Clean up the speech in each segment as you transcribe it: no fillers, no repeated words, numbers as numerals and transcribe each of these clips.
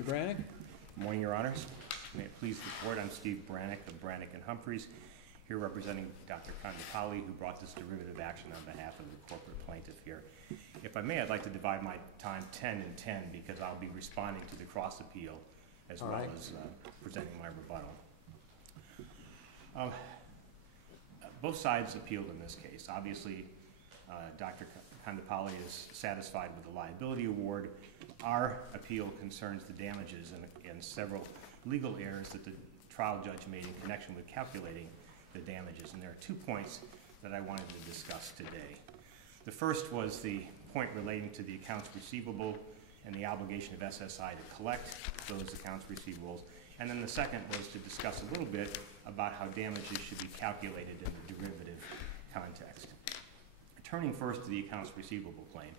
Mr. Brannick? Good morning, Your Honors. May it please the Court, I'm Steve Brannick of Brannick & Humphreys, here representing Dr. Khandapali, who brought this derivative action on behalf of the corporate plaintiff here. If I may, I'd like to divide my time 10 and 10 because I'll be responding to the cross-appeal as well as presenting my rebuttal. Both sides appealed in this case. Obviously, Dr. Khandapali is satisfied with the liability award. Our appeal concerns the damages and several legal errors that the trial judge made in connection with calculating the damages. And there are 2 points that I wanted to discuss today. The first was the point relating to the accounts receivable and the obligation of SSI to collect those accounts receivables. And then the second was to discuss a little bit about how damages should be calculated in the derivative context. Turning first to the accounts receivable claim,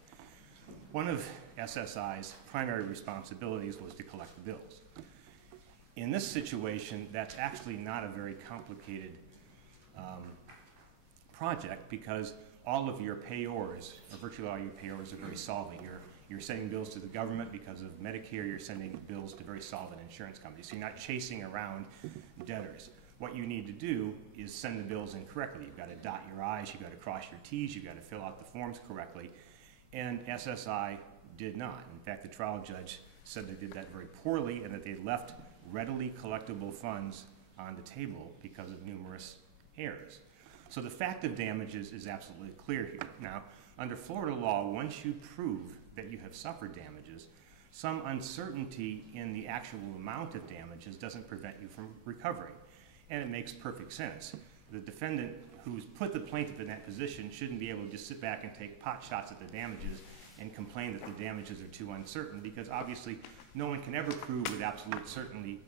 one of SSI's primary responsibilities was to collect the bills. In this situation, that's actually not a very complicated project because all of your payors, or virtually all your payors, are very solvent. You're sending bills to the government because of Medicare. You're sending bills to very solvent insurance companies. So you're not chasing around debtors. What you need to do is send the bills in correctly. You've got to dot your I's, you've got to cross your T's, you've got to fill out the forms correctly. And SSI did not. In fact, the trial judge said they did that very poorly and that they left readily collectible funds on the table because of numerous errors. So the fact of damages is absolutely clear here. Now, under Florida law, once you prove that you have suffered damages, some uncertainty in the actual amount of damages doesn't prevent you from recovering. And it makes perfect sense. The defendant who's put the plaintiff in that position shouldn't be able to just sit back and take pot shots at the damages and complain that the damages are too uncertain, because obviously no one can ever prove with absolute certainty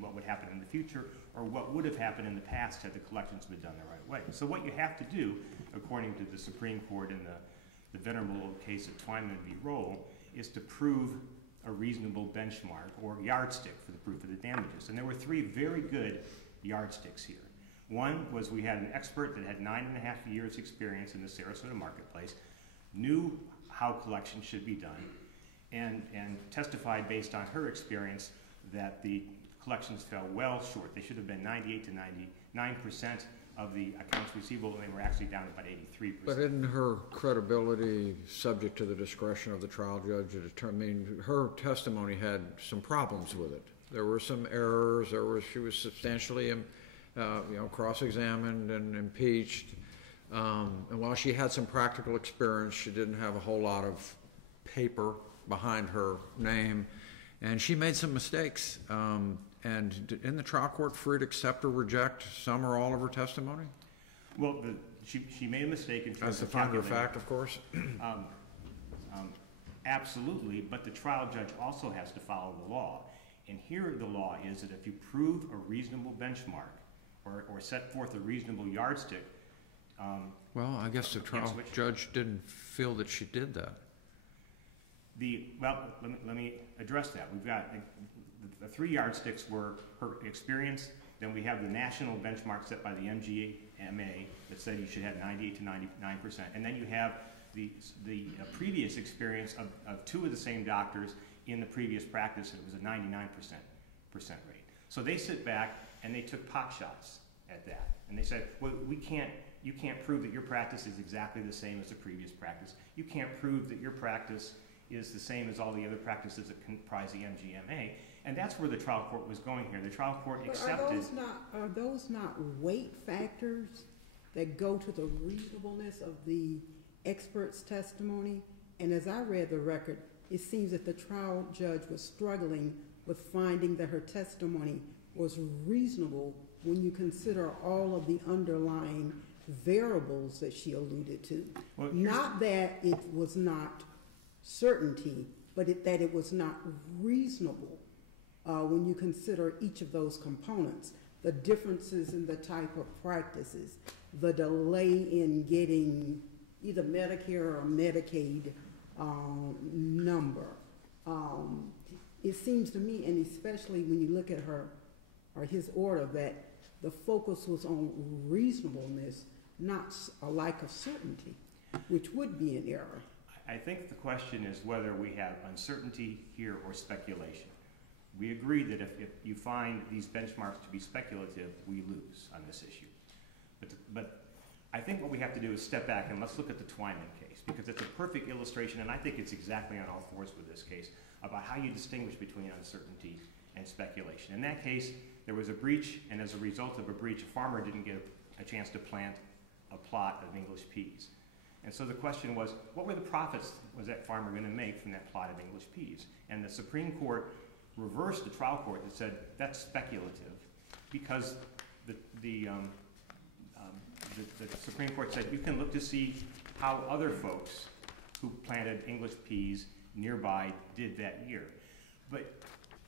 what would happen in the future or what would have happened in the past had the collections been done the right way. So what you have to do, according to the Supreme Court in the venerable case of Twyman v. Roll, is to prove a reasonable benchmark or yardstick for the proof of the damages. And there were 3 very good yardsticks here. One was we had an expert that had 9.5 years experience in the Sarasota marketplace, knew how collection should be done, and testified based on her experience that the collections fell well short. They should have been 98 to 99% of the accounts receivable, and they were actually down to about 83%. But isn't her credibility subject to the discretion of the trial judge to determine? Her testimony had some problems with it. There were some errors. She was substantially cross-examined and impeached. And while she had some practical experience, she didn't have a whole lot of paper behind her name. And she made some mistakes. And in the trial court, free to accept or reject some or all of her testimony? Well, she made a mistake in terms of the finder of fact, of course. Absolutely, but the trial judge also has to follow the law. And here the law is that if you prove a reasonable benchmark or set forth a reasonable yardstick. Well, I guess the trial judge didn't feel that she did that. Well, let me address that. We've got the 3 yardsticks were her experience. Then we have the national benchmark set by the MGMA that said you should have 98 to 99%. And then you have the previous experience of 2 of the same doctors in the previous practice, and it was a 99% rate. So they sit back and they took pot shots at that. And they said, well, you can't prove that your practice is exactly the same as the previous practice. You can't prove that your practice is the same as all the other practices that comprise the MGMA. And that's where the trial court was going here. The trial court accepted... Are those not weight factors that go to the reasonableness of the expert's testimony? And as I read the record, it seems that the trial judge was struggling with finding that her testimony was reasonable when you consider all of the underlying variables that she alluded to. Well, not that it was not certainty, but that it was not reasonable when you consider each of those components, the differences in the type of practices, the delay in getting either Medicare or Medicaid number. It seems to me, and especially when you look at her or his order, that the focus was on reasonableness, not a lack of certainty, which would be an error. I think the question is whether we have uncertainty here or speculation. We agree that if you find these benchmarks to be speculative, we lose on this issue. But I think what we have to do is step back and let's look at the Twyman case, because it's a perfect illustration, and I think it's exactly on all fours with this case, about how you distinguish between uncertainty and speculation. In that case, there was a breach, and as a result of a breach, a farmer didn't get a chance to plant a plot of English peas. And so the question was, what were the profits was that farmer going to make from that plot of English peas? And the Supreme Court reversed the trial court that said that's speculative, because the Supreme Court said you can look to see how other folks who planted English peas nearby did that year. But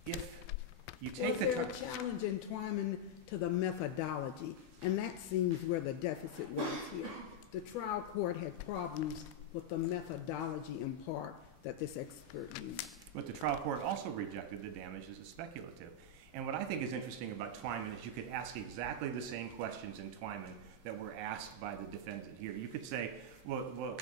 if you take Was there a challenge in Twyman to the methodology? And that seems where the deficit was here. The trial court had problems with the methodology in part that this expert used. But the trial court also rejected the damages as speculative. And what I think is interesting about Twyman is you could ask exactly the same questions in Twyman that were asked by the defendant here. You could say, well,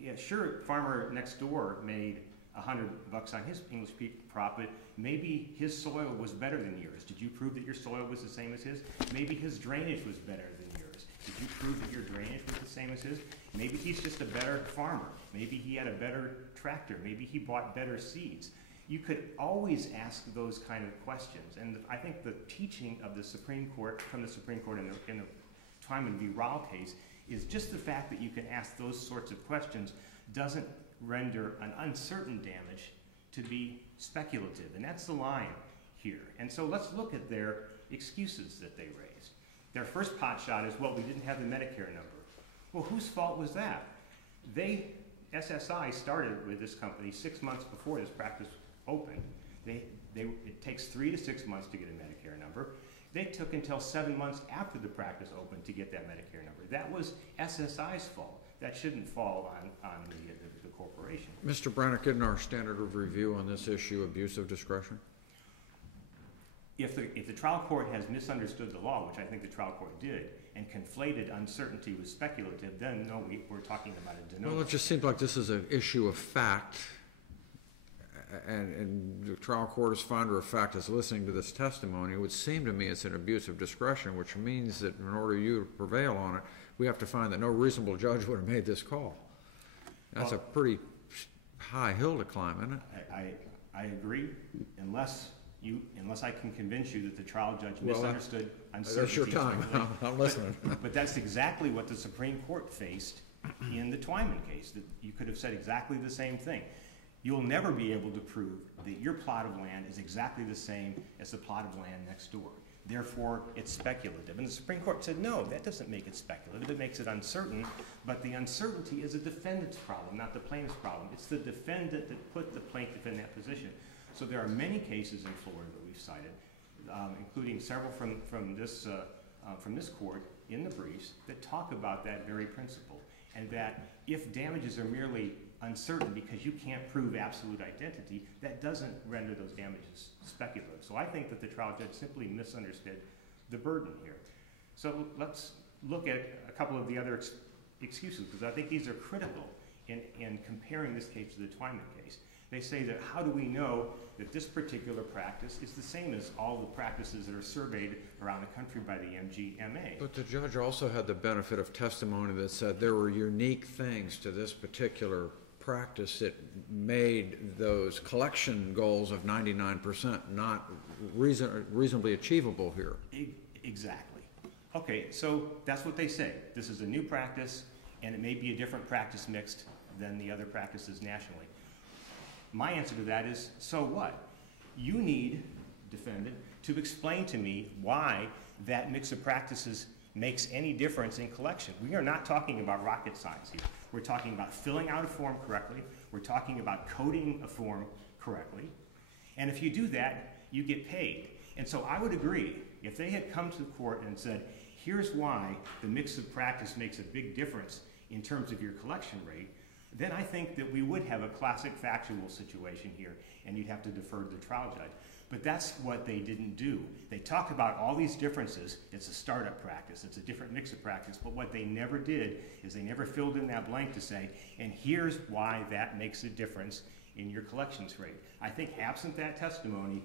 yeah, sure, farmer next door made $100 on his English pea profit. Maybe his soil was better than yours. Did you prove that your soil was the same as his? Maybe his drainage was better than yours. Did you prove that your drainage was the same as his? Maybe he's just a better farmer. Maybe he had a better tractor. Maybe he bought better seeds. You could always ask those kind of questions. And I think the teaching of the Supreme Court, from the Supreme Court in the Twyman v. Rowell case, is just the fact that you can ask those sorts of questions doesn't render an uncertain damage to be speculative. And that's the line here. And so let's look at their excuses that they raised. Their first pot shot is, well, we didn't have the Medicare number. Well, whose fault was that? SSI started with this company 6 months before this practice opened. It takes 3 to 6 months to get a Medicare number. They took until 7 months after the practice opened to get that Medicare number. That was SSI's fault. That shouldn't fall on the corporation. Mr. Brannick, isn't our standard of review on this issue abuse of discretion? If the trial court has misunderstood the law, which I think the trial court did, and conflated uncertainty with speculative, then no, we're talking about a de novo. Well, it just seems like this is an issue of fact, and the trial court as finder of fact is listening to this testimony. It would seem to me it's an abuse of discretion, which means that in order you to prevail on it, we have to find that no reasonable judge would have made this call. That's a pretty high hill to climb, isn't it? I agree, unless I can convince you that the trial judge misunderstood uncertainty. That's your time. I'm listening. But that's exactly what the Supreme Court faced in the Twyman case, that you could have said exactly the same thing. You'll never be able to prove that your plot of land is exactly the same as the plot of land next door. Therefore, it's speculative. And the Supreme Court said, no, that doesn't make it speculative. It makes it uncertain. But the uncertainty is a defendant's problem, not the plaintiff's problem. It's the defendant that put the plaintiff in that position. So there are many cases in Florida that we've cited, including several from this court in the briefs, that talk about that very principle. And that if damages are merely uncertain because you can't prove absolute identity, that doesn't render those damages speculative. So I think that the trial judge simply misunderstood the burden here. So let's look at a couple of the other excuses, because I think these are critical in comparing this case to the Twyman case. They say that how do we know that this particular practice is the same as all the practices that are surveyed around the country by the MGMA? But the judge also had the benefit of testimony that said there were unique things to this particular practice that made those collection goals of 99% not reasonably achievable here. Exactly. Okay, so that's what they say. This is a new practice, and it may be a different practice mixed than the other practices nationally. My answer to that is, so what? You need, defendant, to explain to me why that mix of practices makes any difference in collection. We are not talking about rocket science here. We're talking about filling out a form correctly. We're talking about coding a form correctly. And if you do that, you get paid. And so I would agree, if they had come to the court and said, here's why the mix of practice makes a big difference in terms of your collection rate, then I think that we would have a classic factual situation here, and you'd have to defer to the trial judge. But that's what they didn't do. They talked about all these differences. It's a startup practice. It's a different mix of practice. But what they never did is they never filled in that blank to say, and here's why that makes a difference in your collections rate. I think absent that testimony,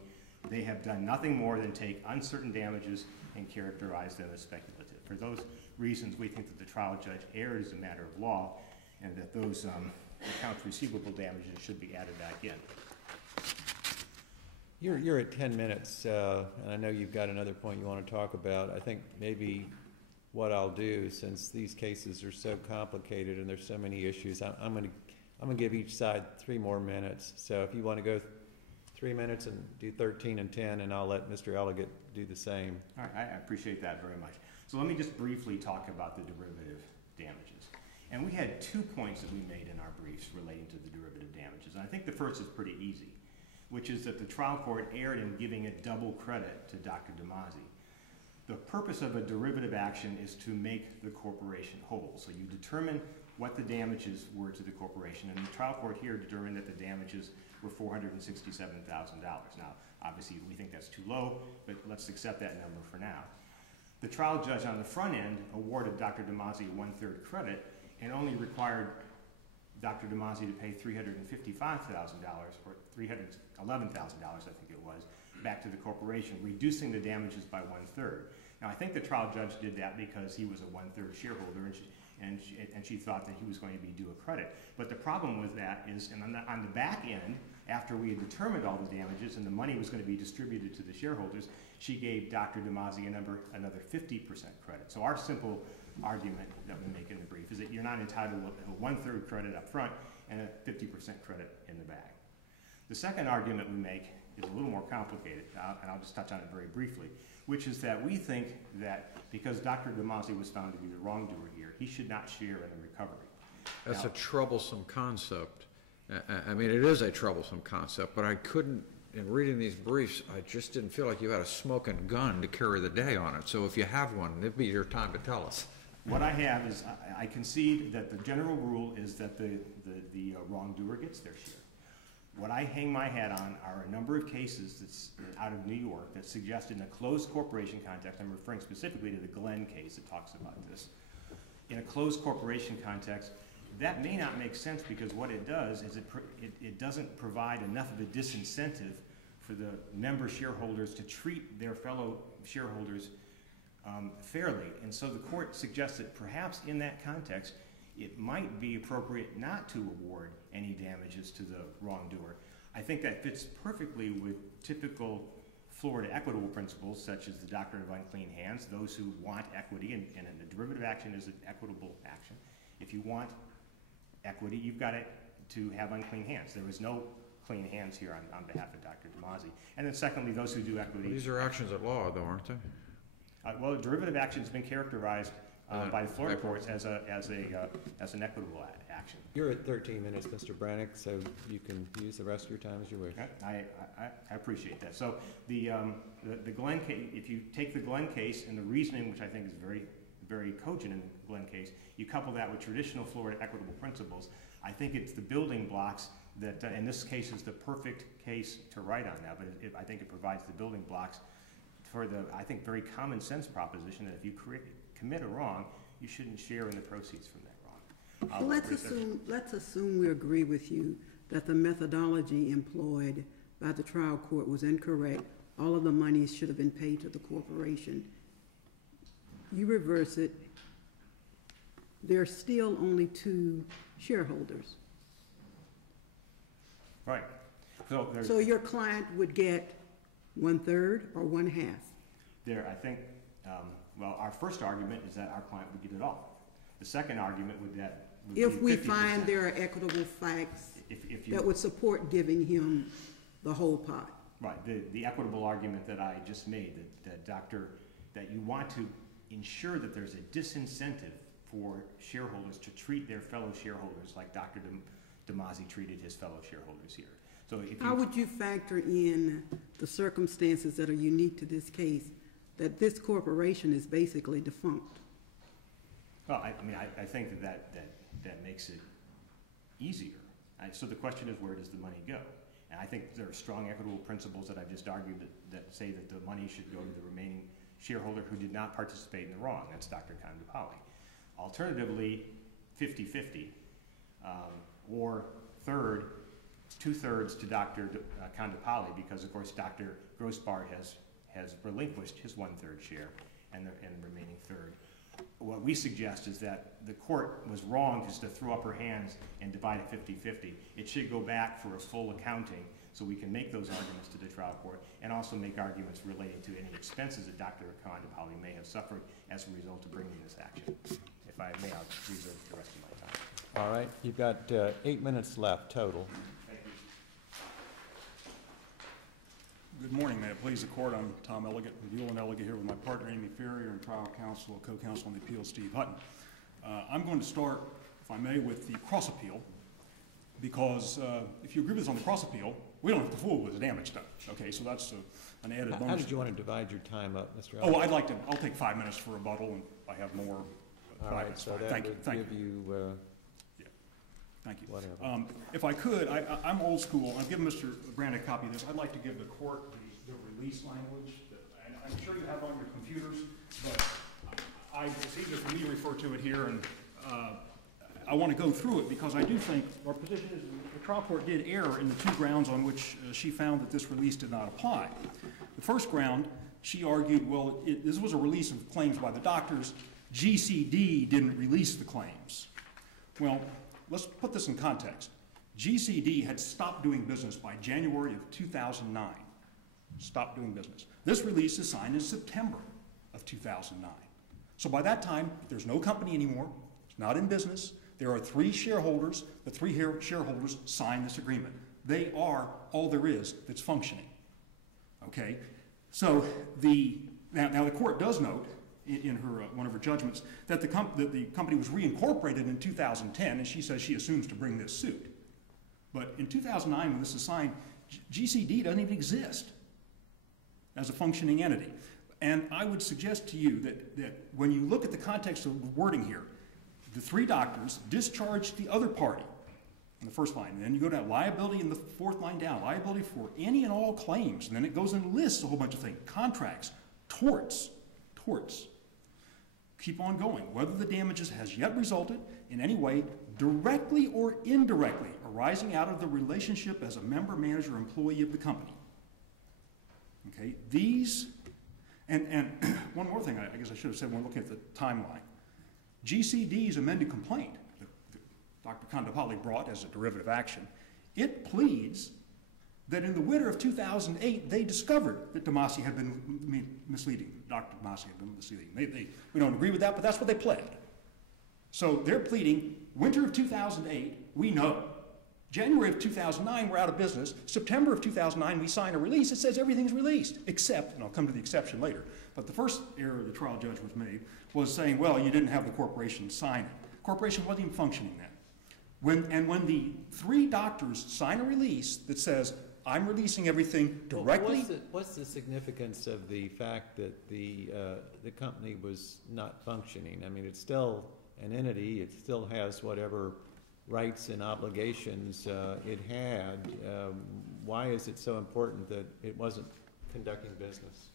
they have done nothing more than take uncertain damages and characterize them as speculative. For those reasons, we think that the trial judge erred as a matter of law, and that those accounts receivable damages should be added back in. You're at 10 minutes, and I know you've got another point you want to talk about. I think maybe what I'll do, since these cases are so complicated and there's so many issues, I'm going to give each side 3 more minutes. So if you want to go 3 minutes and do 13 and 10, and I'll let Mr. Elliott do the same. All right, I appreciate that very much. So let me just briefly talk about the derivative damages. And we had 2 points that we made in our briefs relating to the derivative damages. And I think the first is pretty easy, which is that the trial court erred in giving a double credit to Dr. Damasi. The purpose of a derivative action is to make the corporation whole. So you determine what the damages were to the corporation, and the trial court here determined that the damages were $467,000. Now, obviously, we think that's too low, but let's accept that number for now. The trial judge on the front end awarded Dr. Damasi a 1/3 credit and only required Dr. Damasi to pay $355,000 or $311,000, I think it was, back to the corporation, reducing the damages by 1/3. Now, I think the trial judge did that because he was a 1/3 shareholder, and she thought that he was going to be due a credit. But the problem with that is, and on the back end, after we had determined all the damages and the money was going to be distributed to the shareholders, she gave Dr. Damasi another 50% credit. So our simple argument that we make in the brief is that you're not entitled to a 1/3 credit up front and a 50% credit in the back. The second argument we make is a little more complicated, and I'll just touch on it very briefly, which is that we think that because Dr. Damasi was found to be the wrongdoer here, he should not share in the recovery. That's Now, a troublesome concept. I mean, it is a troublesome concept, but I couldn't, in reading these briefs, I just didn't feel like you had a smoking gun to carry the day on it. So if you have one, it'd be your time to tell us. What I have is, I concede that the general rule is that the wrongdoer gets their share. What I hang my hat on are a number of cases that's out of New York that suggest in a closed corporation context, I'm referring specifically to the Glenn case that talks about this. In a closed corporation context, that may not make sense because what it does is it doesn't provide enough of a disincentive for the member shareholders to treat their fellow shareholders fairly. And so the court suggests that perhaps in that context, it might be appropriate not to award any damages to the wrongdoer. I think that fits perfectly with typical Florida equitable principles, such as the doctrine of unclean hands, those who want equity, and a derivative action is an equitable action. If you want equity, you've got to have unclean hands. There was no clean hands here on behalf of Dr. Damasi. And then secondly, those who do equity. These are actions at law, though, aren't they? Well, derivative action has been characterized by the Florida courts as an equitable action. You're at 13 minutes, Mr. Brannick, so you can use the rest of your time as you wish. I appreciate that. So the Glenn case, if you take the Glenn case and the reasoning, which I think is very, very cogent in the Glenn case, you couple that with traditional Florida equitable principles, I think it's the building blocks that, in this case, is the perfect case to write on now, but I think it provides the building blocks for the, I think, very common sense proposition that if you commit a wrong, you shouldn't share in the proceeds from that wrong. Well, let's assume we agree with you that the methodology employed by the trial court was incorrect. All of the monies should have been paid to the corporation. You reverse it. There are still only 2 shareholders. Right. So your client would get 1/3 or 1/2? I think, well, our first argument is that our client would get it all. The second argument would be if we 50%. find there are equitable facts that would support giving him the whole pot. Right. The equitable argument that I just made, that you want to ensure that there's a disincentive for shareholders to treat their fellow shareholders like Dr. Damasi treated his fellow shareholders here. So how would you factor in the circumstances that are unique to this case, that this corporation is basically defunct? Well, I mean, I think that makes it easier. So the question is, where does the money go? And I think there are strong equitable principles that I've just argued that say that the money should go to the remaining shareholder who did not participate in the wrong. That's Dr. Kondapalli. Alternatively, 50-50, or third, 2/3 to Dr. Kondapalli, because of course Dr. Grossbart has relinquished his 1/3 share and the remaining third. What we suggest is that the court was wrong just to throw up her hands and divide it 50-50. It should go back for a full accounting so we can make those arguments to the trial court and also make arguments relating to any expenses that Dr. Kondapalli may have suffered as a result of bringing this action. If I may, I'll reserve the rest of my time. All right, you've got 8 minutes left total. Thank you. Good morning, may it please the court. I'm Tom Elliott with Ewell & Elliott here with my partner Amy Ferrier and trial counsel, co-counsel on the appeal, Steve Hutton. I'm going to start, if I may, with the cross appeal, because if you agree with us on the cross appeal, we don't have to fool with the damage stuff. Okay, so that's an added bonus. How did you want to divide your time up, Mr. Oh, Elliott? I'll take 5 minutes for rebuttal, and if I have more. All right, so that Thank you. would Thank give you, Thank you. whatever. If I could, I'm old school. I've given Mr. Brand a copy of this. I'd like to give the court the release language. And I'm sure you have it on your computers, but it's easier for me to refer to it here, and I want to go through it because I do think our position is the trial court did err in the two grounds on which she found that this release did not apply. The first ground, she argued, well, this was a release of claims by the doctors. GCD didn't release the claims. Well, let's put this in context. GCD had stopped doing business by January of 2009. Stopped doing business. This release is signed in September of 2009. So by that time, there's no company anymore. It's not in business. There are 3 shareholders. The 3 shareholders signed this agreement. They are all there is that's functioning. Okay? So now the court does note in her one of her judgments that the company was reincorporated in 2010, and she says she assumes to bring this suit. But in 2009, when this is signed, GCD doesn't even exist as a functioning entity. And I would suggest to you that when you look at the context of the wording here, the 3 doctors discharged the other party in the first line. And then you go down liability in the 4th line down, liability for any and all claims. And then it goes and lists a whole bunch of things, contracts, torts. Keep on going. Whether the damages has yet resulted in any way, directly or indirectly, arising out of the relationship as a member, manager, employee of the company. Okay, and one more thing I guess I should have said when looking at the timeline. GCD's amended complaint that Dr. Kondapalli brought as a derivative action, it pleads that in the winter of 2008, they discovered that Damasi had been misleading. Dr. Damasi had been misleading. We don't agree with that, but that's what they pled. So they're pleading, winter of 2008, we know. January of 2009, we're out of business. September of 2009, we sign a release. It says everything's released, except, and I'll come to the exception later, but the first error the trial judge was made was saying, well, you didn't have the corporation sign it. Corporation wasn't even functioning then. When the 3 doctors sign a release that says, I'm releasing everything directly. Well, what's the significance of the fact that the company was not functioning? I mean, it's still an entity. It still has whatever rights and obligations it had. Why is it so important that it wasn't conducting business?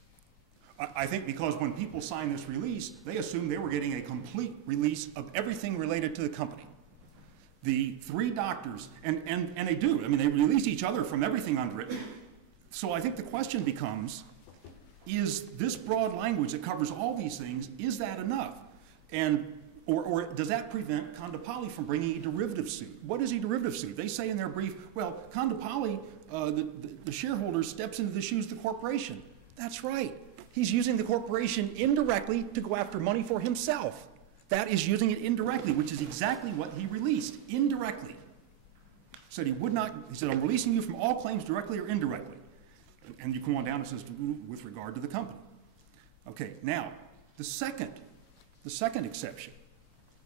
I think because when people sign this release, they assume they were getting a complete release of everything related to the company. The 3 doctors, and they do, I mean, they release each other from everything under it. So I think the question becomes, is this broad language that covers all these things, is that enough? Or does that prevent Kondapalli from bringing a derivative suit? What is a derivative suit? They say in their brief, well, Kondapalli, the shareholder, steps into the shoes of the corporation. That's right. He's using the corporation indirectly to go after money for himself. That is using it indirectly, which is exactly what he released, indirectly. Said he would not, he said, I'm releasing you from all claims directly or indirectly. And you come on down and says, with regard to the company. Okay, now, the second exception,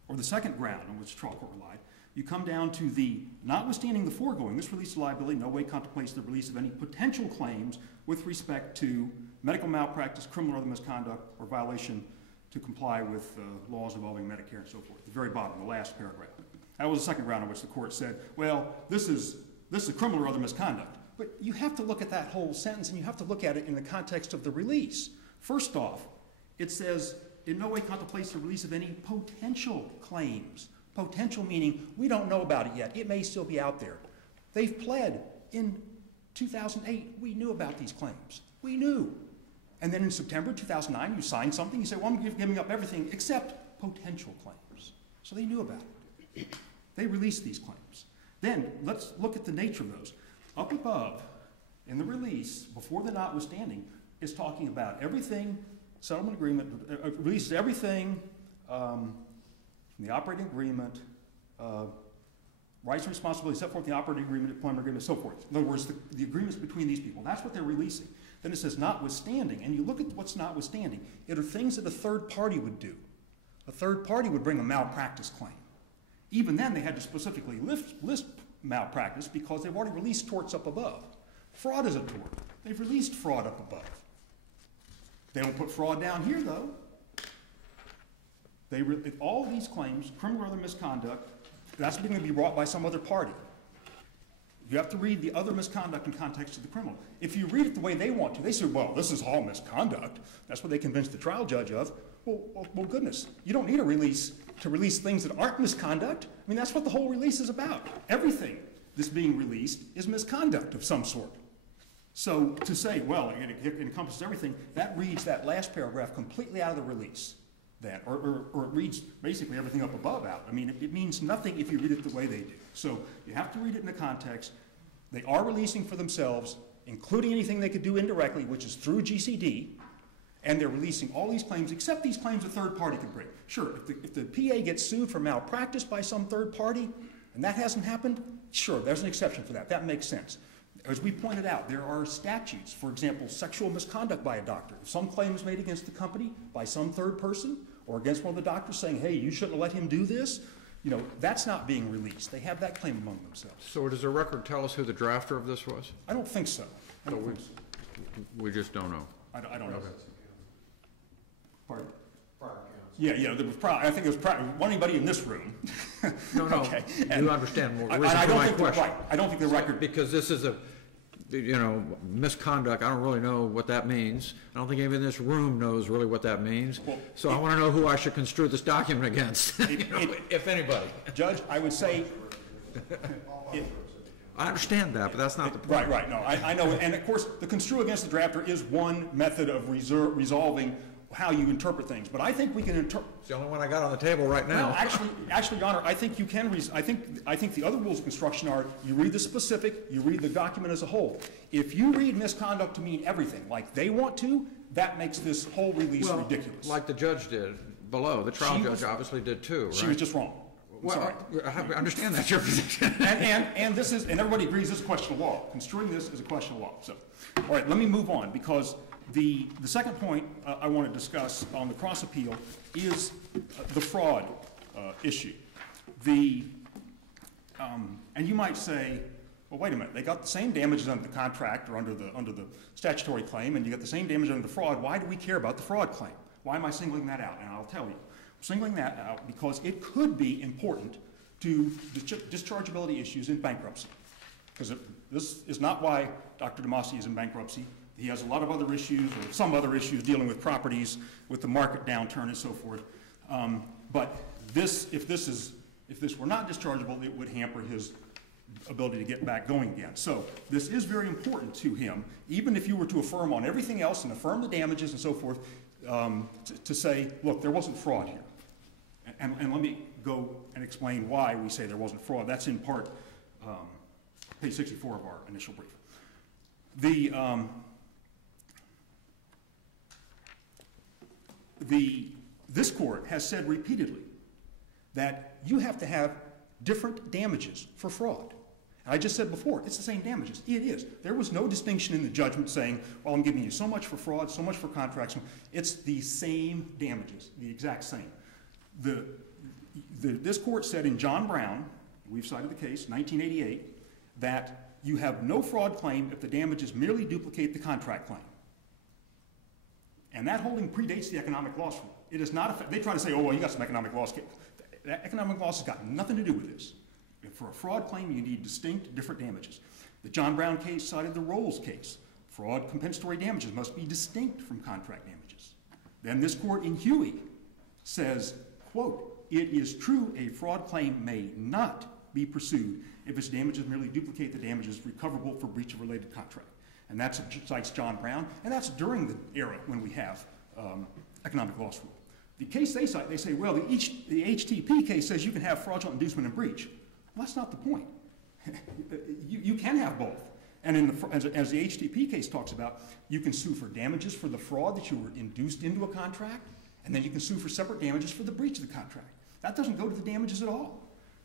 or the second ground on which the trial court relied, you come down to the, notwithstanding the foregoing, this release of liability in no way contemplates the release of any potential claims with respect to medical malpractice, criminal or other misconduct, or violation to comply with laws involving Medicare and so forth. The very bottom, the last paragraph. That was the second round in which the court said, well, this is a criminal or other misconduct. But you have to look at that whole sentence, and you have to look at it in the context of the release. First off, it says, in no way contemplates the release of any potential claims. Potential meaning we don't know about it yet. It may still be out there. They've pled in 2008. We knew about these claims. We knew. And then in September 2009, you signed something. You say, well, I'm giving up everything except potential claims. So they knew about it. They released these claims. Then let's look at the nature of those. Up above, in the release, before the notwithstanding, is talking about everything, settlement agreement, releases everything from the operating agreement, rights and responsibilities set forth in the operating agreement, employment agreement, and so forth. In other words, the agreements between these people. That's what they're releasing. Then it says notwithstanding, and you look at what's notwithstanding. It are things that a third party would do. A third party would bring a malpractice claim. Even then, they had to specifically list malpractice because they've already released torts up above. Fraud is a tort. They've released fraud up above. They don't put fraud down here, though. All these claims, criminal or other misconduct, that's going to be brought by some other party. You have to read the other misconduct in context of the criminal. If you read it the way they want to, they say, well, this is all misconduct. That's what they convinced the trial judge of. Well, goodness, you don't need a release to release things that aren't misconduct. I mean, that's what the whole release is about. Everything that's being released is misconduct of some sort. So to say, well, it encompasses everything, that reads that last paragraph completely out of the release. Or it reads basically everything up above out. I mean, it means nothing if you read it the way they do. So you have to read it in the context. They are releasing for themselves, including anything they could do indirectly, which is through GCD, and they're releasing all these claims, except these claims a third party could bring. Sure, if the PA gets sued for malpractice by some third party, and that hasn't happened, sure, there's an exception for that. That makes sense. As we pointed out, there are statutes, for example, sexual misconduct by a doctor. If some claim is made against the company by some third person, or against one of the doctors saying, hey, you shouldn't have let him do this, that's not being released. They have that claim among themselves. So does the record tell us who the drafter of this was? I don't think so. We just don't know. I don't know. Pardon? Yeah, there was probably, I think it was probably anybody in this room. No, Okay. You understand more. I don't think they're right. I don't think the record. Because this is a, misconduct. I don't really know what that means. I don't think anyone in this room knows really what that means. Well, so I want to know who I should construe this document against, if anybody. Judge, I would say. I understand that, but that's not the point. Right. No, I know. And of course, the construe against the drafter is one method of resolving how you interpret things. But I think we can interpret. It's the only one I got on the table right now. Well, actually, Your Honor, I think you can. I think the other rules of construction are you read the specific, you read the document as a whole. If you read misconduct to mean everything, like they want to, that makes this whole release ridiculous. Like the judge did below. The trial judge obviously did too, right? She was just wrong. Well, I understand that's your position. and this is, and everybody agrees this is a question of law. Construing this is a question of law. So, all right, let me move on because the second point I want to discuss on the cross appeal is the fraud issue. And you might say, well, wait a minute, they got the same damages under the contract or under the statutory claim, and you got the same damage under the fraud. Why do we care about the fraud claim? Why am I singling that out? And I'll tell you. Singling that out because it could be important to dischargeability issues in bankruptcy. Because this is not why Dr. DeMasi is in bankruptcy. He has a lot of other issues or some other issues dealing with properties, with the market downturn and so forth. But if this were not dischargeable, it would hamper his ability to get back going again. So this is very important to him, even if you were to affirm on everything else and affirm the damages and so forth, to say, look, there wasn't fraud here. And let me go and explain why we say there wasn't fraud. That's in part page 64 of our initial brief. This court has said repeatedly that you have to have different damages for fraud. And I just said before, it's the same damages. It is. There was no distinction in the judgment saying, well, I'm giving you so much for fraud, so much for contracts. It's the same damages, the exact same. This court said in John Brown, we've cited the case, 1988, that you have no fraud claim if the damages merely duplicate the contract claim. And that holding predates the economic loss rule. It is not, they try to say, oh, well, you got some economic loss. That economic loss has got nothing to do with this. For a fraud claim, you need distinct, different damages. The John Brown case cited the Rolls case. Fraud compensatory damages must be distinct from contract damages. Then this court in Huey says, quote, "It is true a fraud claim may not be pursued if its damages merely duplicate the damages recoverable for breach of related contract." And that cites John Brown, and that's during the era when we have economic loss rule. The case they cite, they say, well, the HTP case says you can have fraudulent inducement and breach. Well, that's not the point. You can have both. And as the HTP case talks about, you can sue for damages for the fraud that you were induced into a contract, and then you can sue for separate damages for the breach of the contract. That doesn't go to the damages at all.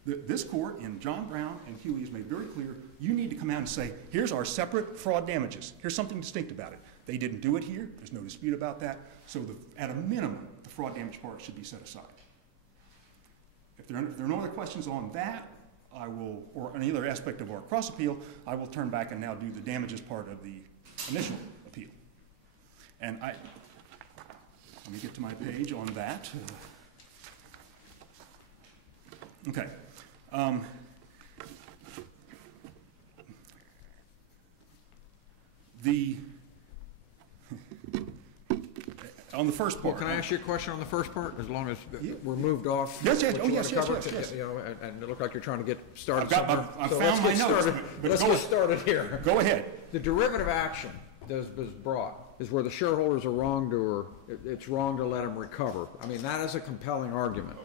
This court in John Brown and Huey has made very clear, you need to come out and say, here's our separate fraud damages. Here's something distinct about it. They didn't do it here. There's no dispute about that. So at a minimum, the fraud damage part should be set aside. If there are no other questions on that, I will, or any other aspect of our cross appeal, I will turn back and now do the damages part of the initial appeal. And let me get to my page on that. Okay. On the first part. Well, can I ask you a question on the first part, as long as Yeah. we're moved off? Yes, yes. what Oh, you yes, wanna yes, cover? yes, yes. You know, and it looked like you're trying to get started I've somewhere. found So my let's get notes, started. but Let's go get ahead. started here. Go ahead. The derivative action that was brought is where the shareholders are wrongdoer. It's wrong to let them recover. I mean, that is a compelling argument.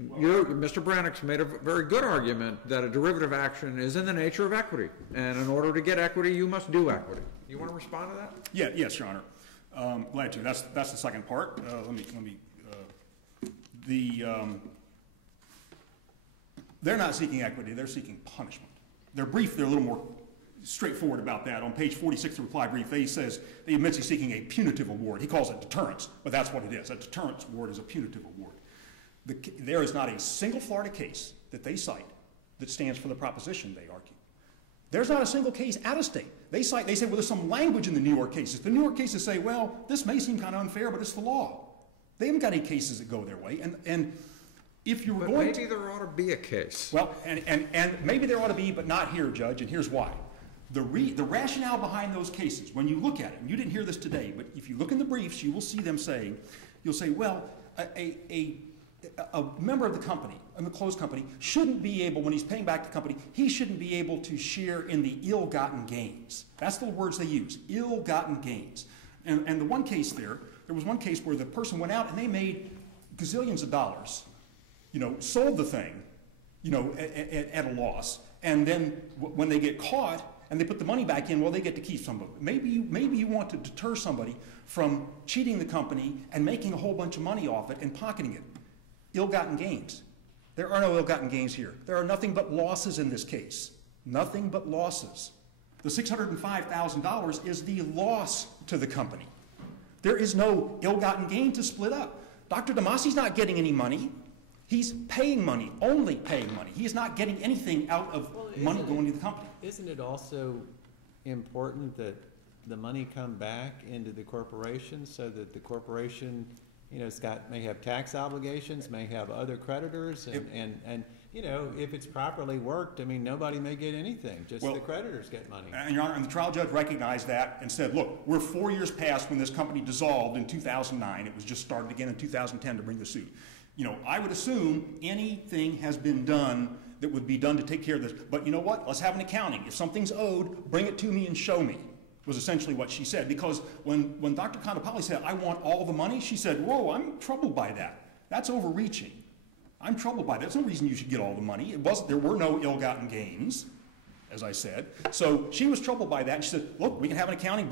Mr. Brannock's made a very good argument that a derivative action is in the nature of equity, and in order to get equity, you must do equity. You want to respond to that? Yeah, yes, Your Honor. Glad to. That's the second part. They're not seeking equity. They're seeking punishment. Their brief, they're a little more straightforward about that. On page 46 of the reply brief, they admit he's seeking a punitive award. He calls it deterrence, but that's what it is. A deterrence award is a punitive award. There is not a single Florida case that they cite that stands for the proposition they argue. There's not a single case out of state. They say, well, there's some language in the New York cases. The New York cases say, well, this may seem kind of unfair, but it's the law. They haven't got any cases that go their way. And if you were But going maybe there ought to be a case. well, and maybe there ought to be, but not here, Judge, and here's why. The rationale behind those cases, when you look at it, and you didn't hear this today, but if you look in the briefs, you will see them saying, you'll say, well, a member of the company, in the closed company, shouldn't be able, when he's paying back the company, he shouldn't be able to share in the ill-gotten gains. That's the words they use, ill-gotten gains. And the one case there was one case where the person went out and they made gazillions of dollars, sold the thing, at a loss, and then when they get caught and they put the money back in, well, they get to keep some of it. Maybe you want to deter somebody from cheating the company and making a whole bunch of money off it and pocketing it. Ill-gotten gains. There are no ill-gotten gains here. There are nothing but losses in this case. Nothing but losses. The $605,000 is the loss to the company. There is no ill-gotten gain to split up. Dr. DeMasi's not getting any money. He's paying money, only paying money. He is not getting anything out of money going to the company. Isn't it also important that the money come back into the corporation so that the corporation, may have tax obligations, may have other creditors, and if it's properly worked, nobody may get anything, just the creditors get money. And Your Honor, and the trial judge recognized that and said, look, we're 4 years past when this company dissolved in 2009. It was just started again in 2010 to bring the suit. I would assume anything has been done that would be done to take care of this. But you know what? Let's have an accounting. If something's owed, bring it to me and show me, was essentially what she said. Because when Dr. Condopoli said, I want all the money, she said, whoa, I'm troubled by that. That's overreaching. I'm troubled by that. There's no reason you should get all the money. There were no ill-gotten gains, as I said. So she was troubled by that. And she said, look, we can have an accounting.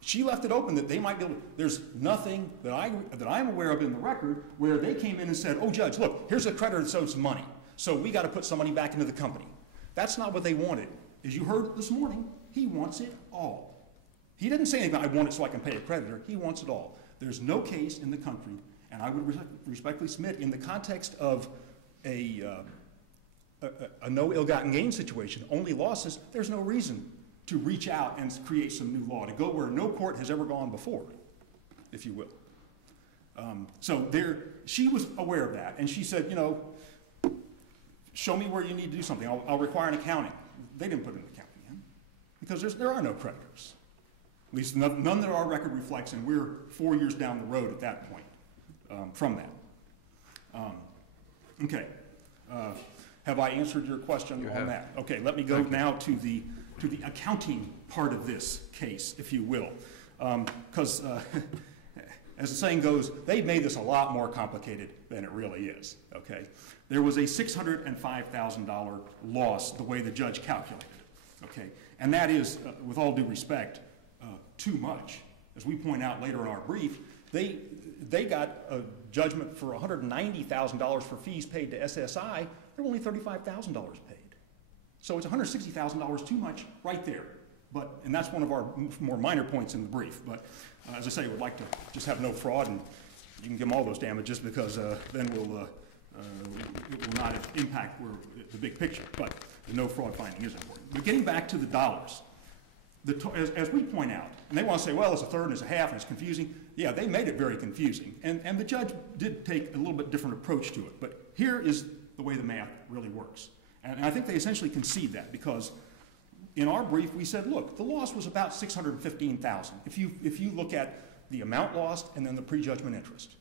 She left it open that they might be able to. There's nothing that I'm aware of in the record where they came in and said, oh, Judge, look, here's a creditor that owes some money. So we got to put some money back into the company. That's not what they wanted. As you heard this morning, he wants it all. He didn't say anything, I want it so I can pay a creditor. He wants it all. There's no case in the country, and I would respectfully submit, in the context of a no ill-gotten gain situation, only losses, there's no reason to reach out and create some new law, to go where no court has ever gone before, if you will. So she was aware of that, and she said, you know, show me where you need to do something. I'll require an accounting. They didn't put an accounting in because there are no creditors. At least none that our record reflects, and we're 4 years down the road at that point from that. Okay. Have I answered your question on that? Okay, let me go now to the accounting part of this case, if you will. Because, as the saying goes, they've made this a lot more complicated than it really is, okay? There was a $605,000 loss the way the judge calculated it, okay? And that is, with all due respect, too much. As we point out later in our brief, they got a judgment for $190,000 for fees paid to SSI. There were only $35,000 paid. So it's $160,000 too much right there. And that's one of our more minor points in the brief. But as I say, we'd like to just have no fraud, and you can give them all those damages because then it will not impact the big picture. But the no fraud finding is important. But getting back to the dollars, as we point out, and they want to say, well, it's a third and it's a half and it's confusing. Yeah, they made it very confusing. And the judge did take a little bit different approach to it. But here is the way the math really works. And I think they essentially concede that because in our brief we said, look, the loss was about $615,000. If you look at the amount lost and then the prejudgment interest,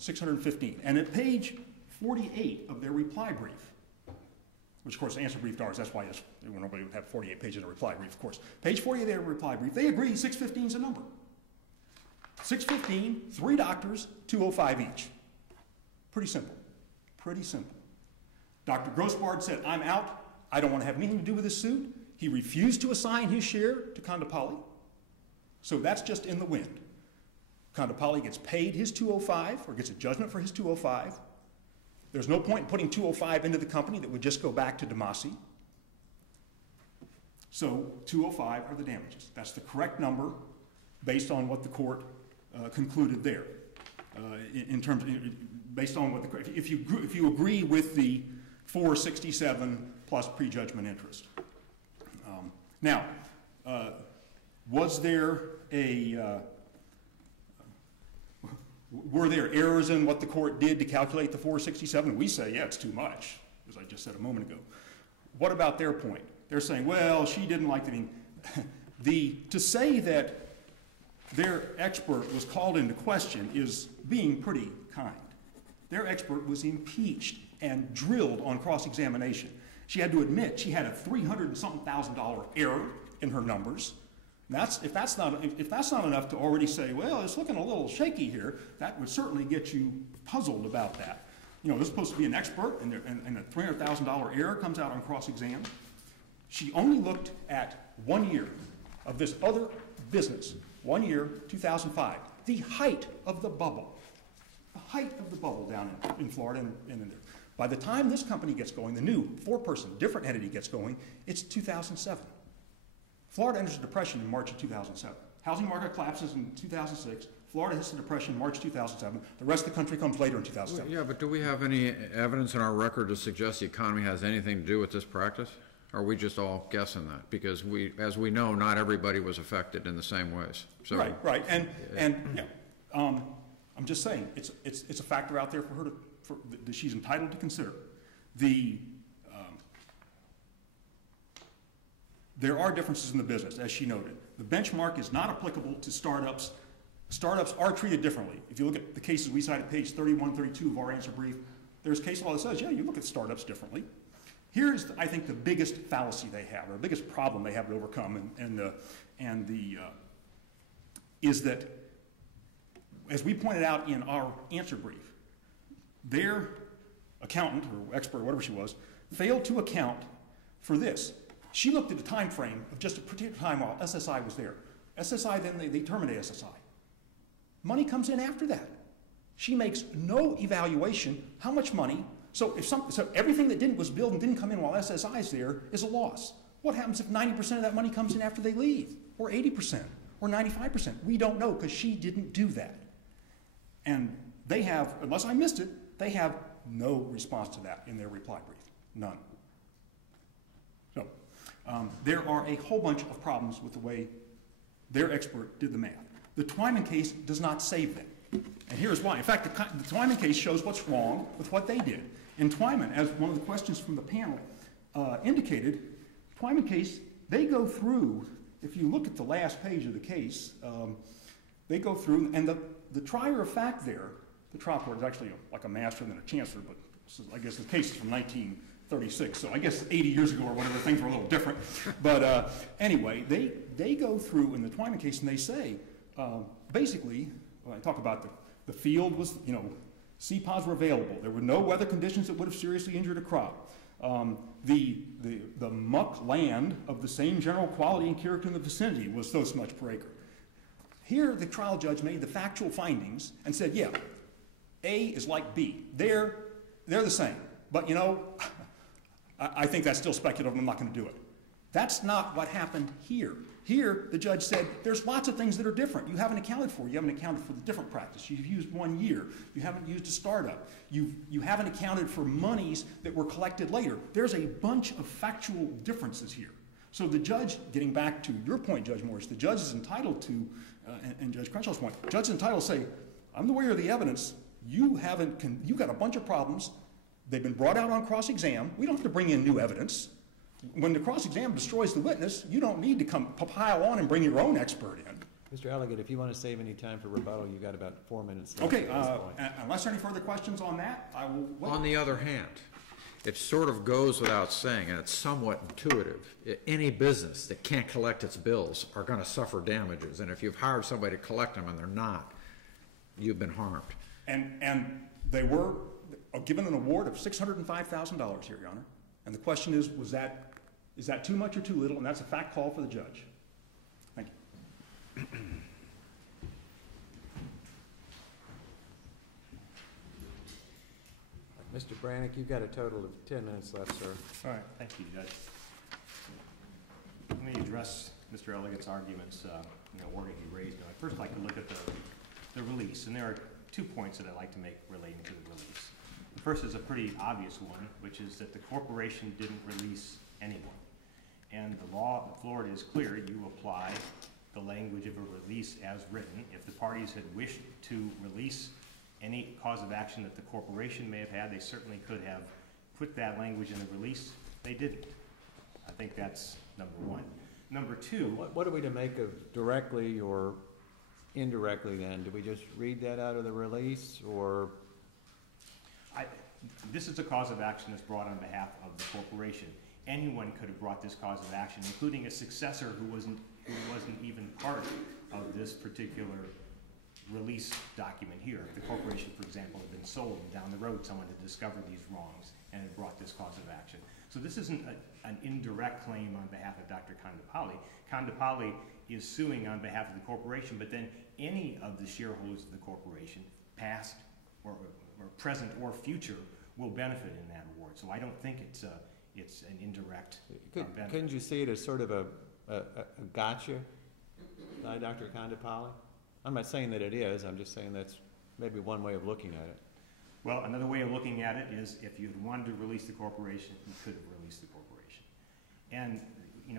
$615,000. And at page 48 of their reply brief, which of course the answer brief ours, that's why nobody would have 48 pages of reply brief, of course. Page 48 of their reply brief, they agree 615 is a number. 615, 3 doctors, 205 each. Pretty simple. Pretty simple. Dr. Grossbard said, I'm out. I don't want to have anything to do with this suit. He refused to assign his share to Kondapalli. So that's just in the wind. Kondapalli gets paid his 205 or gets a judgment for his 205. There's no point in putting 205 into the company that would just go back to Demasi. So 205 are the damages. That's the correct number based on what the court concluded there. Based on what if you agree with the 467 plus prejudgment interest. Now, was there were there errors in what the court did to calculate the 467? We say, yeah, it's too much, as I just said a moment ago. What about their point? They're saying, well, she didn't like to say that their expert was called into question is being pretty kind. Their expert was impeached and drilled on cross-examination. She had to admit she had a $300,000 error in her numbers. If that's not enough to already say, well, it's looking a little shaky here, that would certainly get you puzzled about that. You know, this is supposed to be an expert, and a $300,000 error comes out on cross-exam. She only looked at 1 year of this other business, 1 year, 2005, the height of the bubble. The height of the bubble down in Florida and in there. By the time this company gets going, the new 4-person, different entity gets going, it's 2007. Florida enters a depression in March of 2007. Housing market collapses in 2006. Florida hits the depression in March 2007. The rest of the country comes later in 2007. Yeah, but do we have any evidence in our record to suggest the economy has anything to do with this practice? Or are we just all guessing that? Because as we know, not everybody was affected in the same ways. So, right. And yeah, I'm just saying, it's a factor out there for her that she's entitled to consider. There are differences in the business, as she noted. The benchmark is not applicable to startups. Startups are treated differently. If you look at the cases we cite at page 31, 32 of our answer brief, there's case law that says, yeah, you look at startups differently. Here's, I think, the biggest fallacy they have, or the biggest problem they have to overcome, is that, as we pointed out in our answer brief, their accountant, or expert, whatever she was, failed to account for this. She looked at the time frame of just a particular time while SSI was there. SSI, then they terminate SSI. Money comes in after that. She makes no evaluation how much money. So everything that was billed and didn't come in while SSI is there is a loss. What happens if 90% of that money comes in after they leave, or 80%, or 95%? We don't know because she didn't do that. And they have, unless I missed it, they have no response to that in their reply brief. None. So there are a whole bunch of problems with the way their expert did the math. The Twyman case does not save them. And here's why. In fact, the Twyman case shows what's wrong with what they did. In Twyman, as one of the questions from the panel indicated, Twyman case, they go through, if you look at the last page of the case, they go through, and the trier of fact there, the trial court is actually like a master than a chancellor, but I guess the case is from 1936, so I guess 80 years ago or whatever, things were a little different. But anyway, they go through in the Twyman case and they say, basically, when I talk about the field was, CPODs were available. There were no weather conditions that would have seriously injured a crop. The muck land of the same general quality and character in the vicinity was so much per acre. Here, the trial judge made the factual findings and said, yeah, A is like B. They're the same. But, I think that's still speculative. I'm not going to do it. That's not what happened here. Here, the judge said, there's lots of things that are different. You haven't accounted for. You haven't accounted for the different practice. You've used 1 year. You haven't used a startup. You haven't accounted for monies that were collected later. There's a bunch of factual differences here. So the judge, getting back to your point, Judge Morris, the judge is entitled to, and Judge Crenshaw's point, the judge is entitled to say, I'm the way of the evidence. You got a bunch of problems. They've been brought out on cross-exam. We don't have to bring in new evidence. When the cross-exam destroys the witness, you don't need to pile on and bring your own expert in. Mr. Elliott, if you want to save any time for rebuttal, you've got about 4 minutes left. Okay, at this point. unless there are any further questions on that, I will wait. On the other hand, it sort of goes without saying, and it's somewhat intuitive, any business that can't collect its bills are going to suffer damages. And if you've hired somebody to collect them and they're not, you've been harmed. And they were given an award of $605,000 here, Your Honor. And the question is that too much or too little? And that's a fact call for the judge. Thank you. Mr. Brannick, you've got a total of 10 minutes left, sir. All right, thank you, Judge. Let me address Mr. Elliott's arguments, order he raised. I'd first like to look at the release, and there are 2 points that I'd like to make relating to the release. The first is a pretty obvious one, which is that the corporation didn't release anyone. And the law of Florida is clear. You apply the language of a release as written. If the parties had wished to release any cause of action that the corporation may have had, they certainly could have put that language in the release. They didn't. I think that's number one. Number two. What are we to make of directly or indirectly then? Do we just read that out of the release, or? This is a cause of action that's brought on behalf of the corporation. Anyone could have brought this cause of action, including a successor who wasn't even part of this particular release document here. If the corporation, for example, had been sold and down the road someone had discovered these wrongs and had brought this cause of action. So this isn't an indirect claim on behalf of Dr. Kandapalli. Kandapalli is suing on behalf of the corporation, but then any of the shareholders of the corporation, past or present or future, will benefit in that award. So I don't think it's an indirect benefit. Couldn't you see it as sort of a gotcha by Dr. Kandapalli? I'm not saying that it is. I'm just saying that's maybe one way of looking at it. Well, another way of looking at it is if you had wanted to release the corporation, you could have released the corporation. And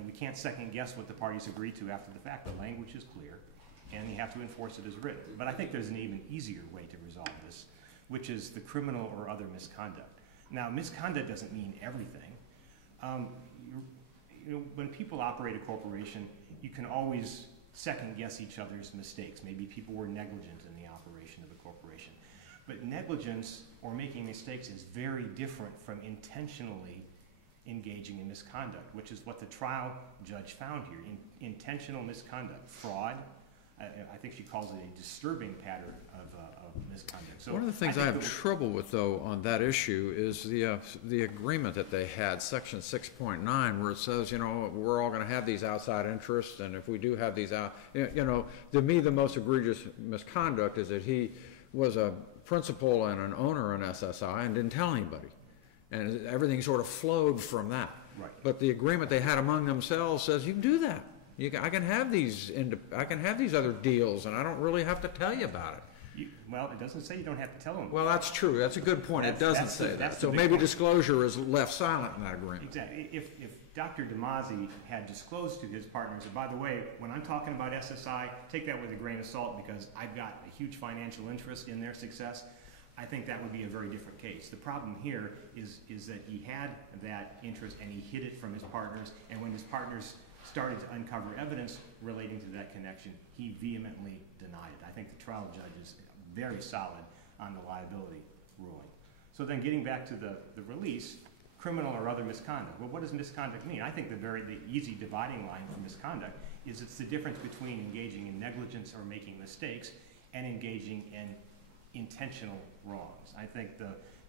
we can't second guess what the parties agreed to after the fact. The language is clear, and you have to enforce it as written. But I think there's an even easier way to resolve this, which is the criminal or other misconduct. Now, misconduct doesn't mean everything. When people operate a corporation, you can always second guess each other's mistakes. Maybe people were negligent in the operation of a corporation. But negligence or making mistakes is very different from intentionally engaging in misconduct, which is what the trial judge found here. Intentional misconduct, fraud. I think she calls it a disturbing pattern of misconduct. So one of the things I have trouble with, though, on that issue is the agreement that they had, Section 6.9, where it says, we're all going to have these outside interests, and if we do have these out, to me, the most egregious misconduct is that he was a principal and an owner in SSI and didn't tell anybody, and everything sort of flowed from that. Right. But the agreement they had among themselves says you can do that. I can have these other deals, and I don't really have to tell you about it. Well, it doesn't say you don't have to tell them. Well, that's true. That's a good point. It doesn't That's the- say that's that. the So big maybe point. disclosure is left silent in that agreement. Exactly. If Dr. DeMasi had disclosed to his partners, and by the way, when I'm talking about SSI, take that with a grain of salt because I've got a huge financial interest in their success, I think that would be a very different case. The problem here is that he had that interest and he hid it from his partners, and when his partners started to uncover evidence relating to that connection, he vehemently denied it. I think the trial judge is very solid on the liability ruling. So then getting back to the release, criminal or other misconduct. Well, what does misconduct mean? I think the easy dividing line for misconduct is it's the difference between engaging in negligence or making mistakes and engaging in intentional wrongs. I think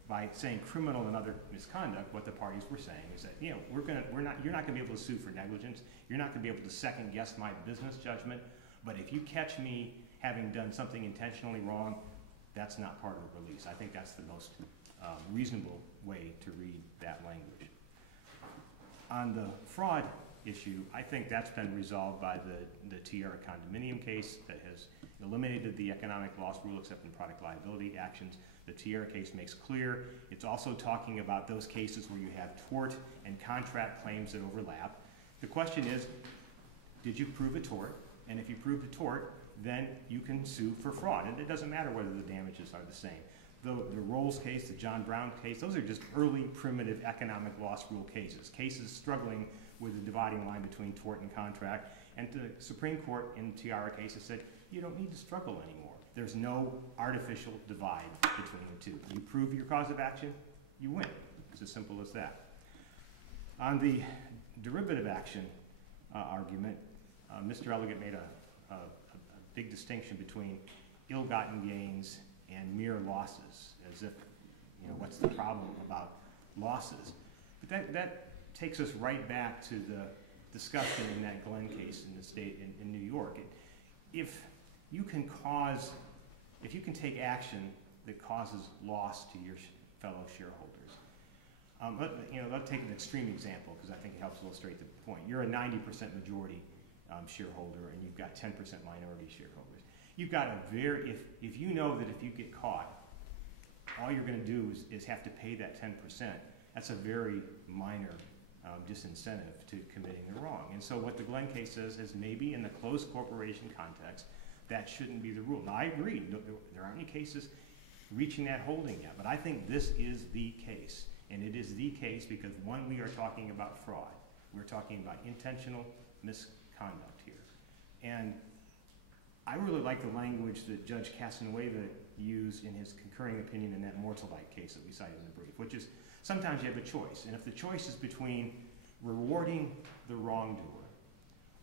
by saying criminal and other misconduct, what the parties were saying is that, you know, you're not gonna be able to sue for negligence, you're not gonna be able to second guess my business judgment, but if you catch me having done something intentionally wrong, that's not part of the release. I think that's the most reasonable way to read that language. On the fraud issue, I think that's been resolved by the Tierra condominium case that has eliminated the economic loss rule except in product liability actions. The Tierra case makes clear. It's also talking about those cases where you have tort and contract claims that overlap. The question is, did you prove a tort? And if you proved a tort, then you can sue for fraud. And it doesn't matter whether the damages are the same. The Rolls case, the John Brown case, those are just early primitive economic loss rule cases struggling with the dividing line between tort and contract. And the Supreme Court in the Tierra case has said, you don't need to struggle anymore. There's no artificial divide between the two. You prove your cause of action, you win. It's as simple as that. On the derivative action argument, Mr. Elegant made a big distinction between ill-gotten gains and mere losses, as if, you know, what's the problem about losses? But that takes us right back to the discussion in that Glenn case in the state in New York. If you can take action that causes loss to your fellow shareholders. Let's take an extreme example because I think it helps illustrate the point. You're a 90% majority shareholder and you've got 10% minority shareholders. You've got if you know that if you get caught, all you're going to do is have to pay that 10%, that's a very minor disincentive to committing the wrong. And so what the Glenn case says is maybe in the closed corporation context, that shouldn't be the rule. Now, I agree, there aren't any cases reaching that holding yet, but I think this is the case. And it is the case because, one, we are talking about fraud. We're talking about intentional misconduct here. And I really like the language that Judge Casanueva used in his concurring opinion in that Mortallite case that we cited in the brief, which is sometimes you have a choice. And if the choice is between rewarding the wrongdoer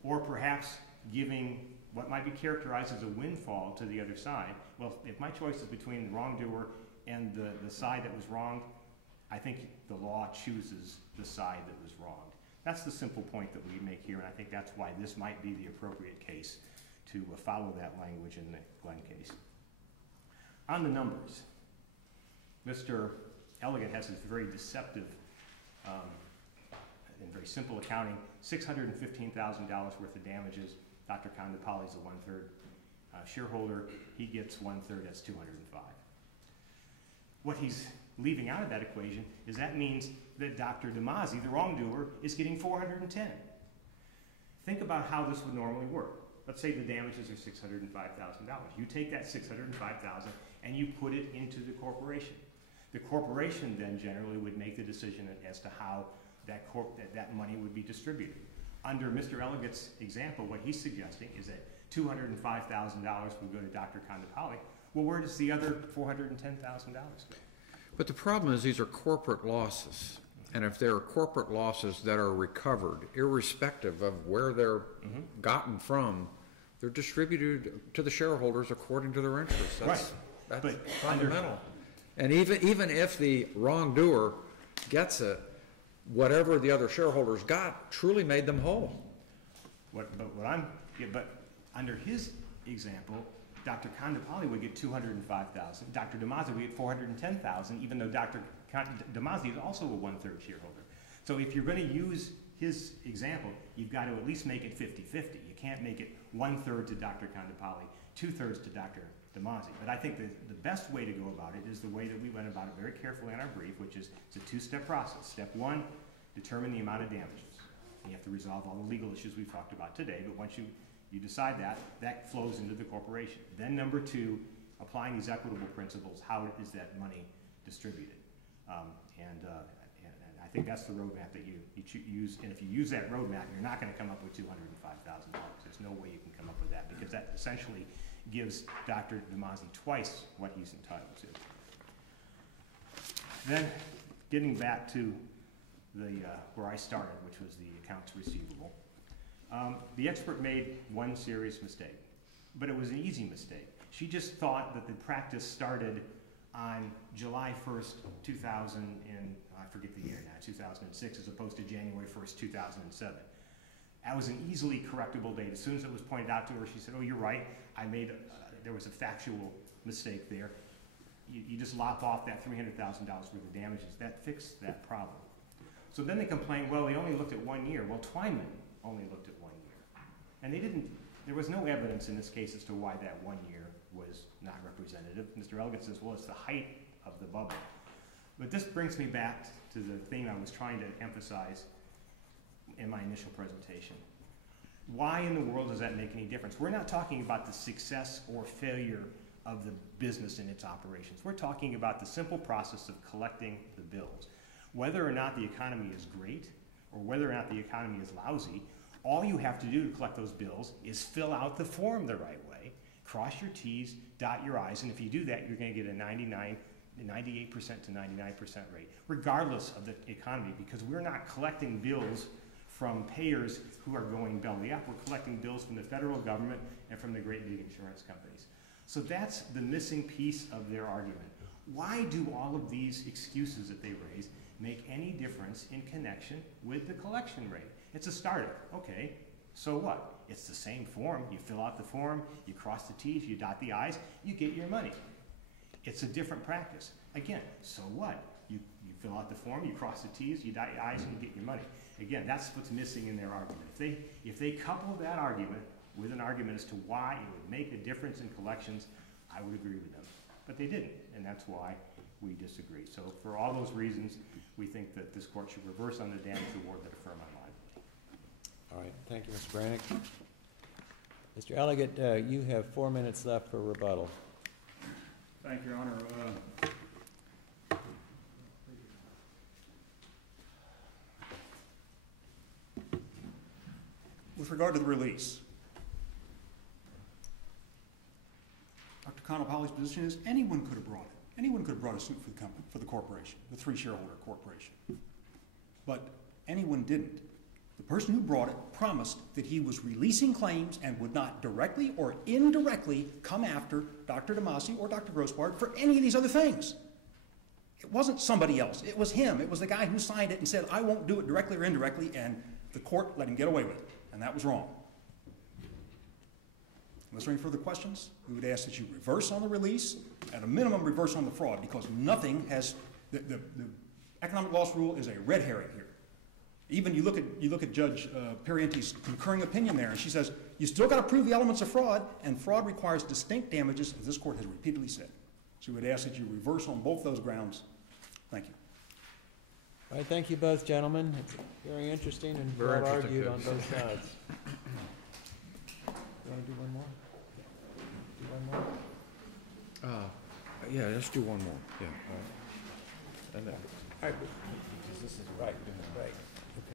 or perhaps giving what might be characterized as a windfall to the other side, well, if my choice is between the wrongdoer and the side that was wronged, I think the law chooses the side that was wronged. That's the simple point that we make here, and I think that's why this might be the appropriate case to follow that language in the Glenn case. On the numbers, Mr. Elegant has this very deceptive and very simple accounting, $615,000 worth of damages. Dr. Kondapalli is a one-third shareholder. He gets one-third, that's 205. What he's leaving out of that equation is that means that Dr. DeMasi, the wrongdoer, is getting 410. Think about how this would normally work. Let's say the damages are $605,000. You take that $605,000 and you put it into the corporation. The corporation then generally would make the decision as to how that money would be distributed. Under Mr. Elegant's example, what he's suggesting is that $205,000 would go to Dr. Kondapalli. Well, where does the other $410,000 go? But the problem is these are corporate losses. And if there are corporate losses that are recovered, irrespective of where they're gotten from, they're distributed to the shareholders according to their interests. That's fundamental. And even if the wrongdoer gets it, whatever the other shareholders got truly made them whole. But under his example, Dr. Kondapalli would get $205,000. Dr. DeMasi would get $410,000, even though Dr. DeMasi is also a one-third shareholder. So if you're going to use his example, you've got to at least make it 50-50. You can't make it one-third to Dr. Kondapalli, two-thirds to Dr. DeMasi. But I think the best way to go about it is the way that we went about it very carefully in our brief, which is it's a two-step process. Step one, determine the amount of damages. You have to resolve all the legal issues we've talked about today, but once you decide that, that flows into the corporation. Then number two, applying these equitable principles, how is that money distributed? And I think that's the roadmap that you use. And if you use that roadmap, you're not going to come up with $205,000. There's no way you can come up with that, because that essentially gives Dr. DeMasi twice what he's entitled to. Then, getting back to where I started, which was the accounts receivable. The expert made one serious mistake, but it was an easy mistake. She just thought that the practice started on July 1st, 2000, and I forget the year now, 2006, as opposed to January 1st, 2007. That was an easily correctable date. As soon as it was pointed out to her, she said, "Oh, you're right. There was a factual mistake there." You just lop off that $300,000 worth of damages. That fixed that problem. So then they complained, well, they only looked at 1 year. Well, Twyman only looked at 1 year. And there was no evidence in this case as to why that 1 year was not representative. Mr. Elgin says, well, it's the height of the bubble. But this brings me back to the thing I was trying to emphasize in my initial presentation. Why in the world does that make any difference? We're not talking about the success or failure of the business in its operations. We're talking about the simple process of collecting the bills. Whether or not the economy is great or whether or not the economy is lousy, all you have to do to collect those bills is fill out the form the right way, cross your T's, dot your I's, and if you do that, you're going to get a 98% to 99% rate, regardless of the economy, because we're not collecting bills from payers who are going belly up. We're collecting bills from the federal government and from the great big insurance companies. So that's the missing piece of their argument. Why do all of these excuses that they raise make any difference in connection with the collection rate? It's a startup. Okay, so what? It's the same form. You fill out the form, you cross the T's, you dot the I's, you get your money. It's a different practice. Again, so what? You fill out the form, you cross the T's, you dot your I's, and you get your money. Again, that's what's missing in their argument. If they couple that argument with an argument as to why it would make a difference in collections, I would agree with them. But they didn't, and that's why we disagree. So for all those reasons, we think that this court should reverse on the damage award that affirm on liability. All right, thank you, Mr. Brannick. Mr. Elliott, you have 4 minutes left for rebuttal. Thank you, Your Honor. With regard to the release, Dr. Konopalli's position is anyone could have brought it. Anyone could have brought a suit for the company, for the corporation, the three-shareholder corporation. But anyone didn't. The person who brought it promised that he was releasing claims and would not directly or indirectly come after Dr. DeMasi or Dr. Grossbard for any of these other things. It wasn't somebody else. It was him. It was the guy who signed it and said, I won't do it directly or indirectly, and the court let him get away with it. And that was wrong. Unless there are any further questions, we would ask that you reverse on the release, at a minimum reverse on the fraud, because nothing has, the economic loss rule is a red herring here. Even you look at Judge Parienti's concurring opinion there, and she says, you still got to prove the elements of fraud, and fraud requires distinct damages, as this court has repeatedly said. So we would ask that you reverse on both those grounds. Thank you. All right, thank you both, gentlemen. It's very interesting and Very well interesting argued case. on both sides. You want to do one more? Do one more? Yeah, let's do one more, yeah. And then, all right, this is right, right.